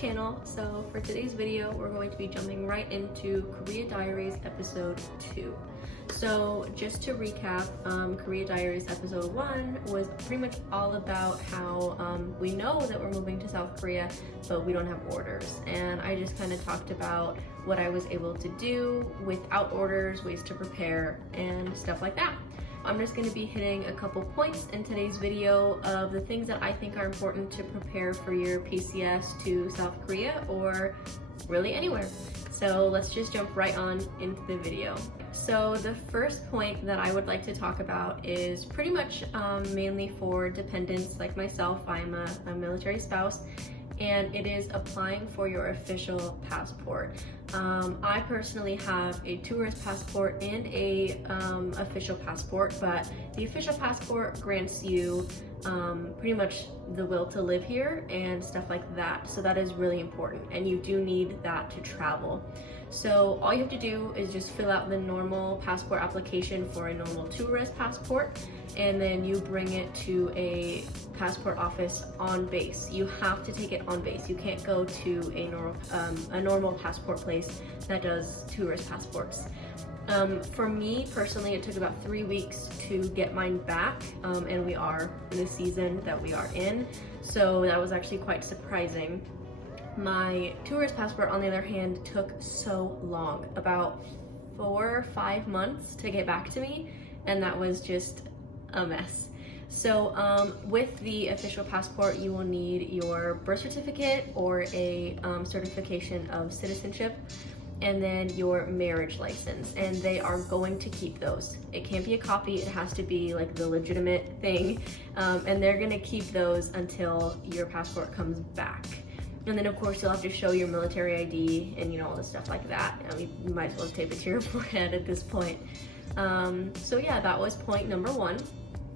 channel. So for today's video, we're going to be jumping right into Korea Diaries episode 2. So just to recap, Korea Diaries episode 1 was pretty much all about how we know that we're moving to South Korea, but we don't have orders. And I just kind of talked about what I was able to do without orders, ways to prepare, and stuff like that. I'm just going to be hitting a couple points in today's video of the things that I think are important to prepare for your PCS to South Korea or really anywhere. So let's just jump right on into the video. So the first point that I would like to talk about is pretty much mainly for dependents like myself. I'm a military spouse, and it is applying for your official passport. I personally have a tourist passport and a official passport, but the official passport grants you pretty much the will to live here and stuff like that. So that is really important, and you do need that to travel. So all you have to do is just fill out the normal passport application for a normal tourist passport, and then you bring it to a passport office on base. You have to take it on base. You can't go to a normal passport place that does tourist passports. For me personally, it took about 3 weeks to get mine back, and we are in the season that we are in, so that was actually quite surprising. My tourist passport, on the other hand, took so long, about 4 or 5 months to get back to me, and that was just a mess. So with the official passport, you will need your birth certificate or a certification of citizenship, and then your marriage license, and they are going to keep those. It can't be a copy, it has to be like the legitimate thing, and they're gonna keep those until your passport comes back. And then of course you'll have to show your military ID and all the stuff like that. I mean, you might as well tape it to your forehead at this point. So yeah, that was point number 1.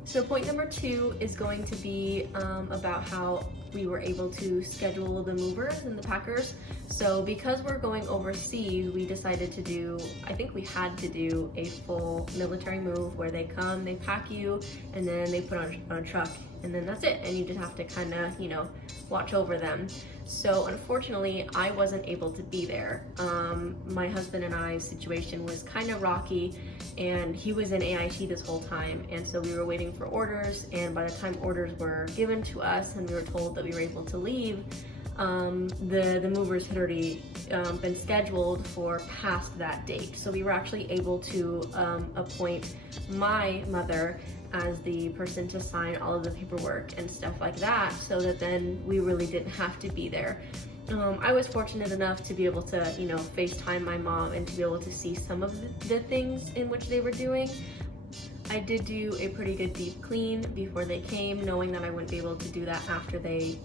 So point number 2 is going to be about how we were able to schedule the movers and the packers. So because we're going overseas, we decided to do, I think we had to do a full military move where they come, they pack you, and then they put on a truck, and then that's it. And you just have to kind of, watch over them. So unfortunately, I wasn't able to be there. My husband and I's situation was kind of rocky, and he was in AIT this whole time, and so we were waiting for orders, and by the time orders were given to us and we were told that we were able to leave, the movers had already been scheduled for past that date. So we were actually able to appoint my mother as the person to sign all of the paperwork and stuff like that, so that then we really didn't have to be there. I was fortunate enough to be able to, FaceTime my mom and to be able to see some of the things in which they were doing. I did do a pretty good deep clean before they came, knowing that I wouldn't be able to do that after they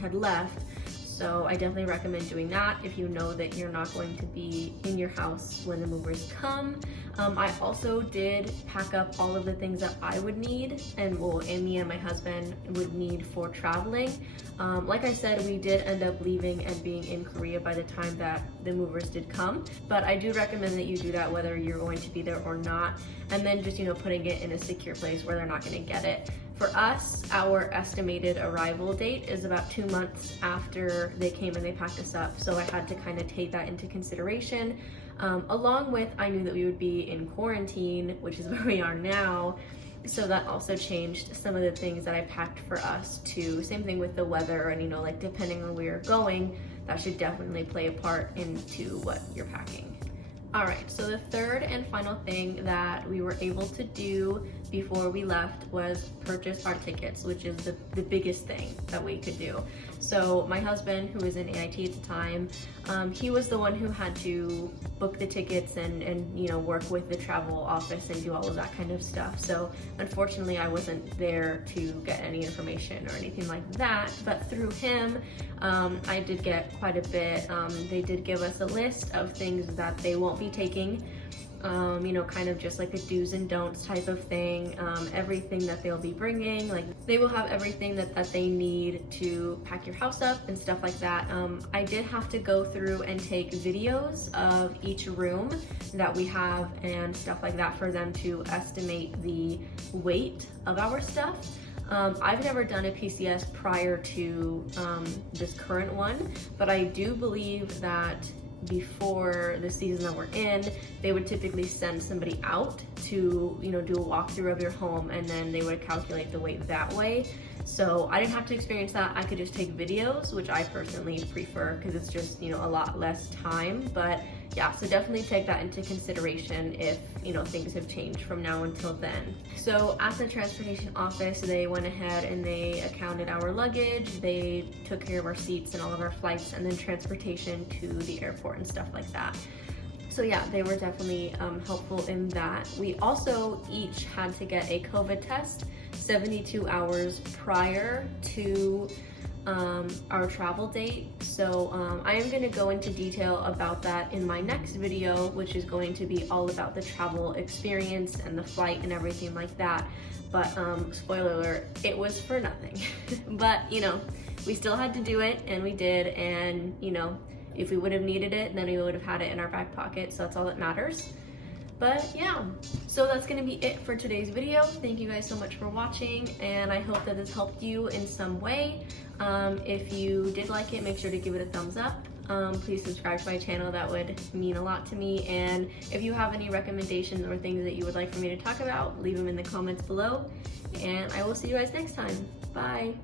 had left. So I definitely recommend doing that if you know that you're not going to be in your house when the movers come. I also did pack up all of the things that I would need, and me and my husband would need for traveling. Like I said, we did end up leaving and being in Korea by the time that the movers did come, but I do recommend that you do that whether you're going to be there or not, and then just putting it in a secure place where they're not going to get it. For us, our estimated arrival date is about 2 months after they came and they packed us up, so I had to kind of take that into consideration. Along with, I knew that we would be in quarantine, which is where we are now, so that also changed some of the things that I packed for us too. Same thing with the weather, and like depending on where you're going, that should definitely play a part into what you're packing. Alright, so the third and final thing that we were able to do before we left was purchase our tickets, which is the biggest thing that we could do. So my husband, who was in AIT at the time, he was the one who had to book the tickets and work with the travel office and do all of that kind of stuff. So unfortunately, I wasn't there to get any information or anything like that, but through him, I did get quite a bit. They did give us a list of things that they won't be taking, you know, kind of just like a do's and don'ts type of thing, everything that they'll be bringing. Like, they will have everything that they need to pack your house up and stuff like that. I did have to go through and take videos of each room that we have and stuff like that for them to estimate the weight of our stuff. I've never done a PCS prior to this current one, but I do believe that before the season that we're in, they would typically send somebody out to, you know, do a walkthrough of your home, and then they would calculate the weight that way. So I didn't have to experience that. I could just take videos, which I personally prefer because it's just, you know, a lot less time. But yeah, so definitely take that into consideration if, you know, things have changed from now until then. So at the transportation office, they went ahead and they accounted our luggage, they took care of our seats and all of our flights, and then transportation to the airport and stuff like that. So yeah, they were definitely helpful in that. We also each had to get a COVID test 72 hours prior to our travel date. So I am going to go into detail about that in my next video, which is going to be all about the travel experience and the flight and everything like that. But spoiler alert, it was for nothing. But you know, we still had to do it, and we did, and you know, if we would have needed it, then we would have had it in our back pocket, so that's all that matters. But yeah, so that's gonna be it for today's video. Thank you guys so much for watching, and I hope that this helped you in some way. If you did like it, make sure to give it a thumbs up. Please subscribe to my channel, that would mean a lot to me. And if you have any recommendations or things that you would like for me to talk about, leave them in the comments below. And I will see you guys next time. Bye.